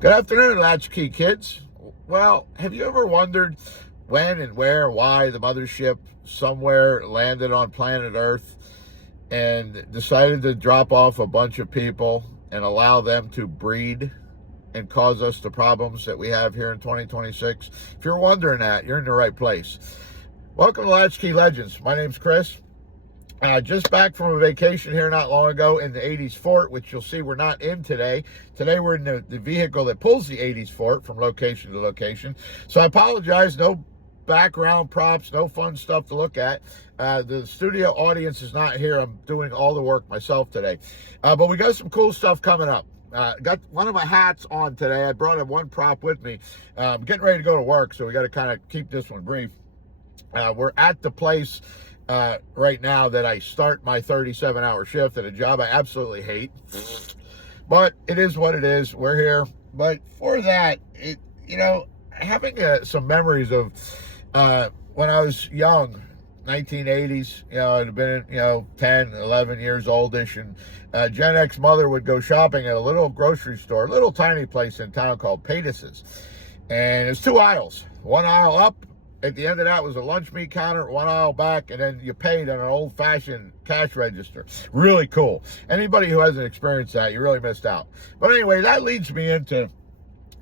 Good afternoon, Latchkey kids. Well, have you ever wondered when and where, why the mothership somewhere landed on planet Earth and decided to drop off a bunch of people and allow them to breed and cause us the problems that we have here in 2026? If you're wondering that, you're in the right place. Welcome to Latchkey Legends. My name's Chris. Just back from a vacation here not long ago in the 80s Fort, which you'll see we're not in today. Today we're in the vehicle that pulls the 80s Fort from location to location. So I apologize, no background props, no fun stuff to look at. The studio audience is not here. I'm doing all the work myself today. But we got some cool stuff coming up. Got one of my hats on today. I brought one prop with me. I'm getting ready to go to work, so we got to kind of keep this one brief. We're at the place right now that I start my 37-hour shift at a job I absolutely hate, but it is what it is. We're here. But for that, having some memories of when I was young, 1980s, I'd have been 10, 11 years oldish, and Gen X mother would go shopping at a little grocery store, a little tiny place in town called Paytas's, and it's 2 aisles. One aisle up. At the end of that was a lunch meat counter, 1 aisle back, and then you paid on an old-fashioned cash register. Really cool. Anybody who hasn't experienced that, you really missed out. But anyway, that leads me into,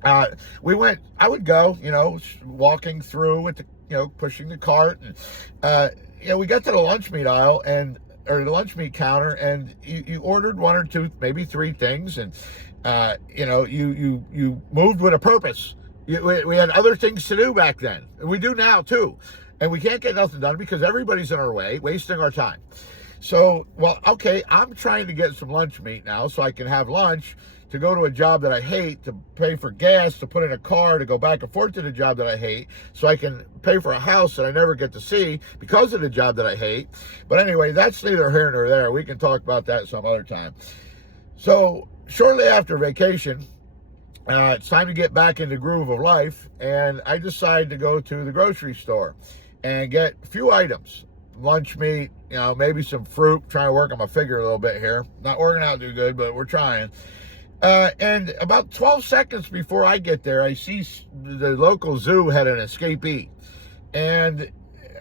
I would go, walking through with the, pushing the cart, and, we got to the lunch meat aisle, or the lunch meat counter, and you ordered 1 or 2, maybe 3 things, and, you moved with a purpose. We had other things to do back then. We do now, too. And we can't get nothing done because everybody's in our way, wasting our time. So, okay, I'm trying to get some lunch meat now so I can have lunch to go to a job that I hate, to pay for gas, to put in a car, to go back and forth to the job that I hate, so I can pay for a house that I never get to see because of the job that I hate. But anyway, that's neither here nor there. We can talk about that some other time. So, shortly after vacation, it's time to get back in the groove of life, and I decided to go to the grocery store and get a few items. Lunch meat, maybe some fruit, trying to work on my figure a little bit here. Not working out too good, but we're trying. And about 12 seconds before I get there, I see the local zoo had an escapee. And,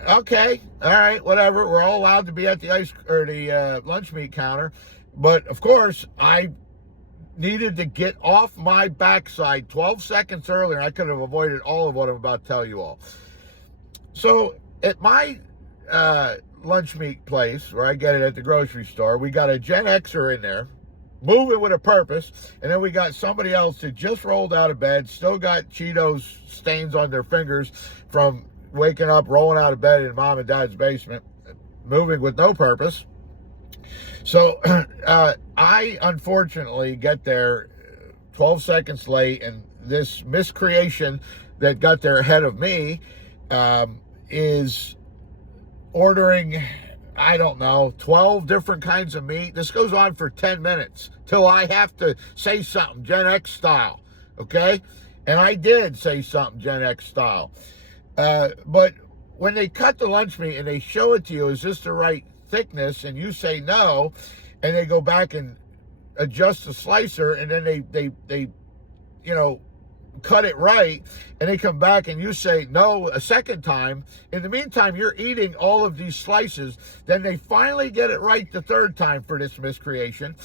okay, all right, whatever. We're all allowed to be at the lunch meat counter. But, of course, I needed to get off my backside 12 seconds earlier. I could have avoided all of what I'm about to tell you all. So at my lunch meat place, where I get it at the grocery store, we got a Gen Xer in there, moving with a purpose, and then we got somebody else that just rolled out of bed, still got Cheetos stains on their fingers from waking up, rolling out of bed in mom and dad's basement, moving with no purpose. So I unfortunately get there 12 seconds late, and this miscreation that got there ahead of me is ordering, I don't know, 12 different kinds of meat. This goes on for 10 minutes till I have to say something Gen X style, okay? And I did say something Gen X style. But when they cut the lunch meat and they show it to you, is this the right thickness, and you say no, and they go back and adjust the slicer, and then they cut it right, and they come back and you say no a second time. In the meantime, you're eating all of these slices. Then they finally get it right the third time for this miscreation.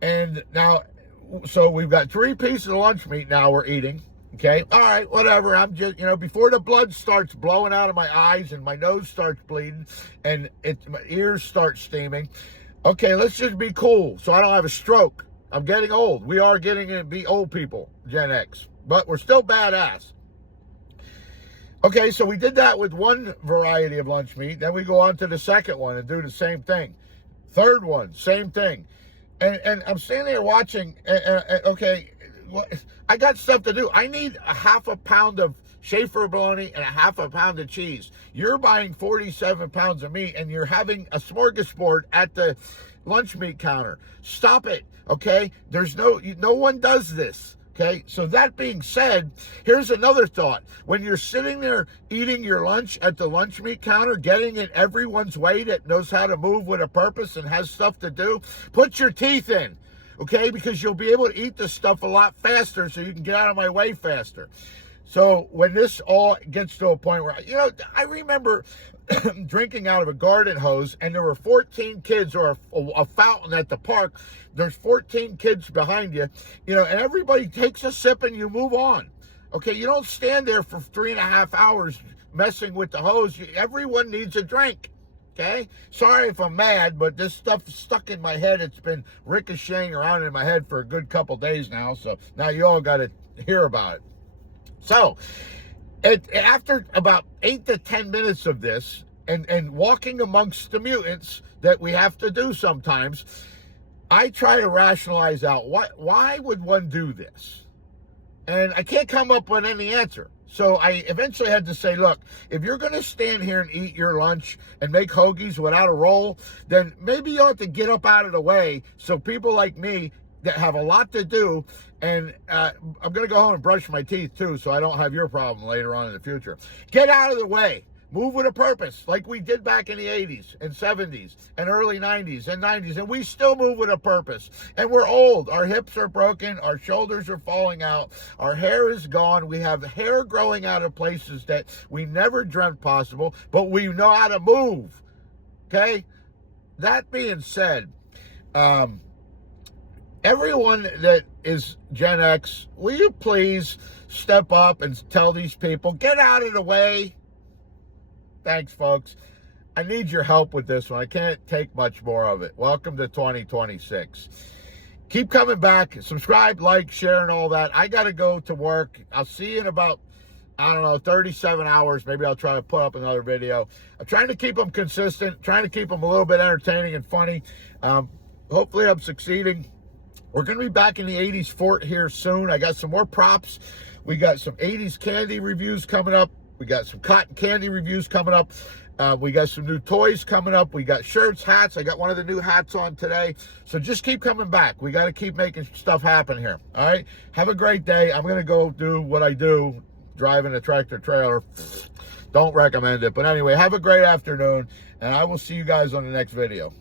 And now, so we've got 3 pieces of lunch meat now we're eating. Okay, all right, whatever. I'm just, before the blood starts blowing out of my eyes and my nose starts bleeding and my ears start steaming. Okay, let's just be cool so I don't have a stroke. I'm getting old. We are getting to be old people, Gen X, but we're still badass. Okay, so we did that with one variety of lunch meat. Then we go on to the second one and do the same thing. Third one, same thing. And I'm standing there watching, okay, I got stuff to do. I need a half a pound of Schaefer bologna and a half a pound of cheese. You're buying 47 pounds of meat and you're having a smorgasbord at the lunch meat counter. Stop it, okay? There's no one does this. Okay, so that being said, here's another thought. When you're sitting there eating your lunch at the lunch meat counter, getting in everyone's way that knows how to move with a purpose and has stuff to do, put your teeth in. okay? Because you'll be able to eat this stuff a lot faster so you can get out of my way faster. So when this all gets to a point where, I remember drinking out of a garden hose, and there were 14 kids, or a fountain at the park. There's 14 kids behind you, and everybody takes a sip and you move on. Okay, you don't stand there for 3.5 hours messing with the hose. Everyone needs a drink. Okay? Sorry if I'm mad, but this stuff is stuck in my head. It's been ricocheting around in my head for a good couple days now. So now you all got to hear about it. So after about 8 to 10 minutes of this, and walking amongst the mutants that we have to do sometimes, I try to rationalize out why would one do this? And I can't come up with any answer. So I eventually had to say, look, if you're going to stand here and eat your lunch and make hoagies without a roll, then maybe you have to get up out of the way so people like me that have a lot to do, and I'm going to go home and brush my teeth too so I don't have your problem later on in the future. Get out of the way. Move with a purpose, like we did back in the 80s and 70s and early 90s and 90s, and we still move with a purpose. And we're old. Our hips are broken. Our shoulders are falling out. Our hair is gone. We have hair growing out of places that we never dreamt possible, but we know how to move. Okay? That being said, everyone that is Gen X, will you please step up and tell these people, get out of the way? Thanks, folks. I need your help with this one. I can't take much more of it. Welcome to 2026. Keep coming back. Subscribe, like, share, and all that. I got to go to work. I'll see you in about, 37 hours. Maybe I'll try to put up another video. I'm trying to keep them consistent, trying to keep them a little bit entertaining and funny. Hopefully I'm succeeding. We're going to be back in the 80s fort here soon. I got some more props. We got some 80s candy reviews coming up. We got some cotton candy reviews coming up. We got some new toys coming up. We got shirts, hats. I got one of the new hats on today. So just keep coming back. We got to keep making stuff happen here. All right? Have a great day. I'm going to go do what I do, driving a tractor trailer. Don't recommend it. But anyway, have a great afternoon, and I will see you guys on the next video.